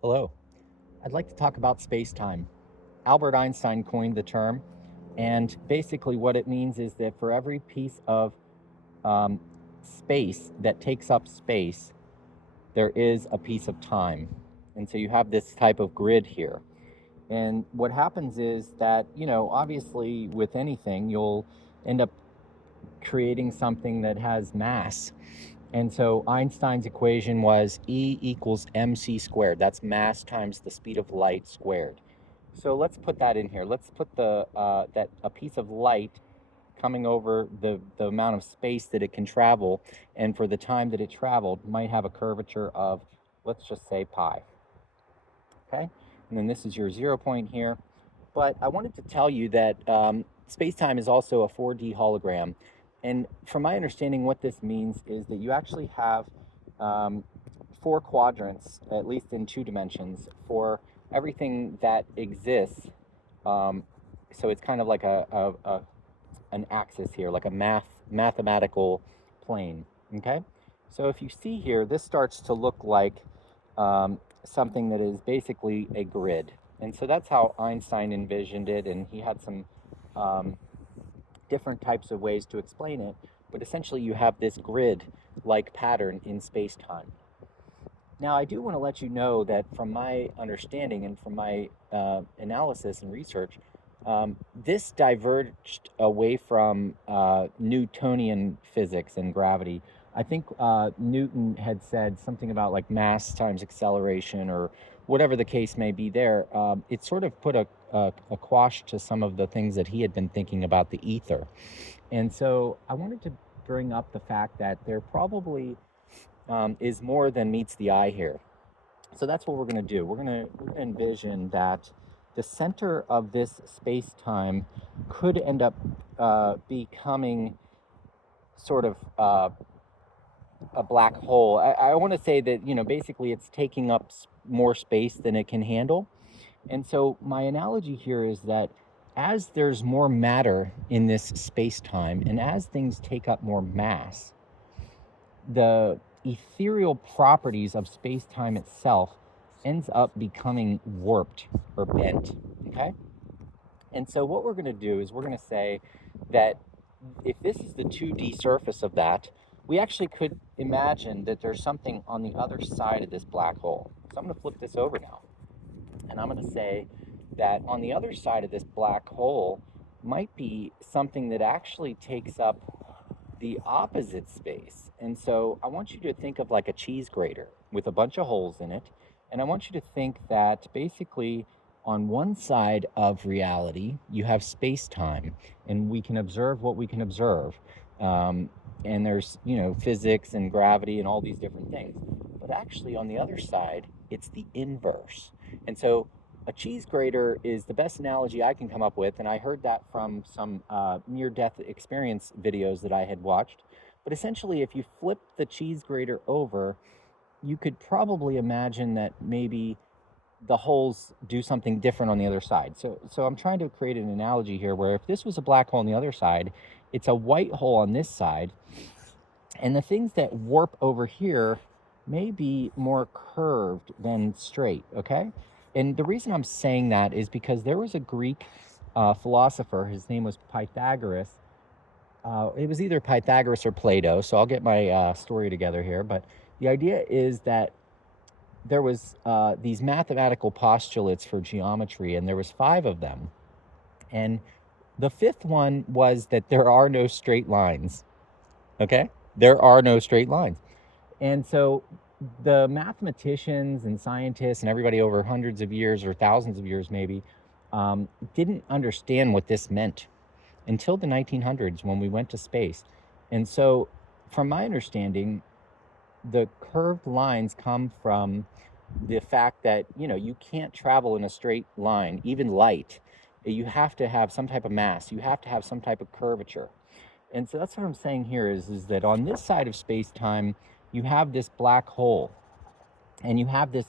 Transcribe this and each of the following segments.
Hello. I'd like to talk about space-time. Albert Einstein coined the term, and basically what it means is that for every piece of um, space that takes up space, there is a piece of time. And so you have this type of grid here. And what happens is that, obviously with anything, you'll end up creating something that has mass. And so Einstein's equation was E equals mc squared. That's mass times the speed of light squared. So let's put that in here. Let's put that a piece of light coming over the amount of space that it can travel, and for the time that it traveled, might have a curvature of, let's just say, pi. Okay, and then this is your 0 point here. But I wanted to tell you that space-time is also a 4D hologram. And from my understanding, what this means is that you actually have um, four quadrants, at least in 2 dimensions, for everything that exists. Um, so it's kind of like an axis here, like a mathematical plane. Okay, so if you see here, this starts to look like something that is basically a grid. And so that's how Einstein envisioned it, and he had some um, different types of ways to explain it. But essentially, you have this grid like pattern in space time. Now, I do want to let you know that from my understanding and from my analysis and research, this diverged away from Newtonian physics and gravity. I think Newton had said something about like mass times acceleration or whatever the case may be there. It sort of put a quash to some of the things that he had been thinking about the ether. And so I wanted to bring up the fact that there probably is more than meets the eye here. So that's what we're going to do. We're going to envision that the center of this space-time could end up becoming sort of a black hole. I want to say that, basically it's taking up more space than it can handle. And so my analogy here is that as there's more matter in this space-time and as things take up more mass, the ethereal properties of space-time itself ends up becoming warped or bent. Okay, and so what we're going to do is we're going to say that if this is the 2D surface of that, we actually could imagine that there's something on the other side of this black hole. So I'm going to flip this over now, and I'm going to say that on the other side of this black hole might be something that actually takes up the opposite space. And so I want you to think of like a cheese grater with a bunch of holes in it. And I want you to think that basically on one side of reality, you have space time, and we can observe what we can observe. And there's, physics and gravity and all these different things. But actually, on the other side, it's the inverse. And so a cheese grater is the best analogy I can come up with, and I heard that from some near-death experience videos that I had watched. But essentially, if you flip the cheese grater over, you could probably imagine that maybe the holes do something different on the other side. So I'm trying to create an analogy here where if this was a black hole on the other side, it's a white hole on this side, and the things that warp over here may be more curved than straight, okay? And the reason I'm saying that is because there was a Greek philosopher, his name was Pythagoras. It was either Pythagoras or Plato, so I'll get my story together here. But the idea is that there was these mathematical postulates for geometry, and there was 5 of them. And the 5th one was that there are no straight lines, okay? There are no straight lines. And so the mathematicians and scientists and everybody over hundreds of years or thousands of years maybe didn't understand what this meant until the 1900s when we went to space. And so from my understanding, the curved lines come from the fact that, you can't travel in a straight line, even light. You have to have some type of mass. You have to have some type of curvature. And so that's what I'm saying here is that on this side of space-time, you have this black hole, and you have this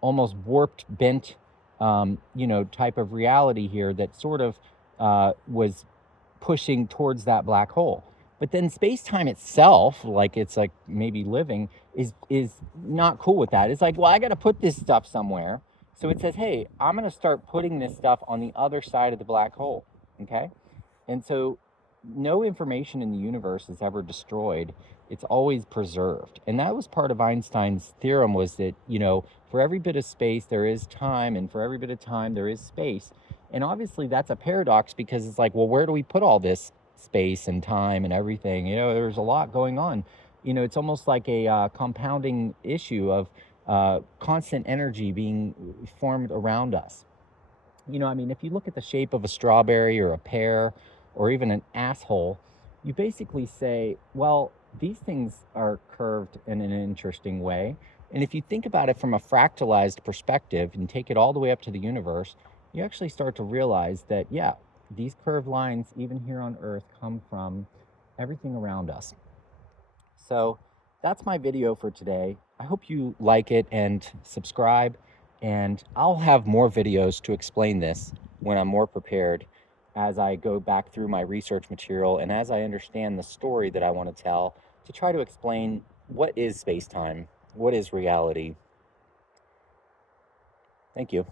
almost warped, bent, type of reality here that sort of was pushing towards that black hole. But then space-time itself, like it's like maybe living, is not cool with that. It's like, well, I got to put this stuff somewhere. So it says, hey, I'm going to start putting this stuff on the other side of the black hole. Okay? And so no information in the universe is ever destroyed. It's always preserved. And that was part of Einstein's theorem, was that, for every bit of space there is time, and for every bit of time there is space. And obviously that's a paradox, because it's like, well, where do we put all this space and time and everything? There's a lot going on. It's almost like a compounding issue of constant energy being formed around us. If you look at the shape of a strawberry or a pear or even an asshole, you basically say, well, these things are curved in an interesting way. And if you think about it from a fractalized perspective and take it all the way up to the universe, you actually start to realize that, yeah, these curved lines, even here on Earth, come from everything around us. So that's my video for today. I hope you like it and subscribe, and I'll have more videos to explain this when I'm more prepared, as I go back through my research material and as I understand the story that I want to tell, to try to explain what is space-time, what is reality. Thank you.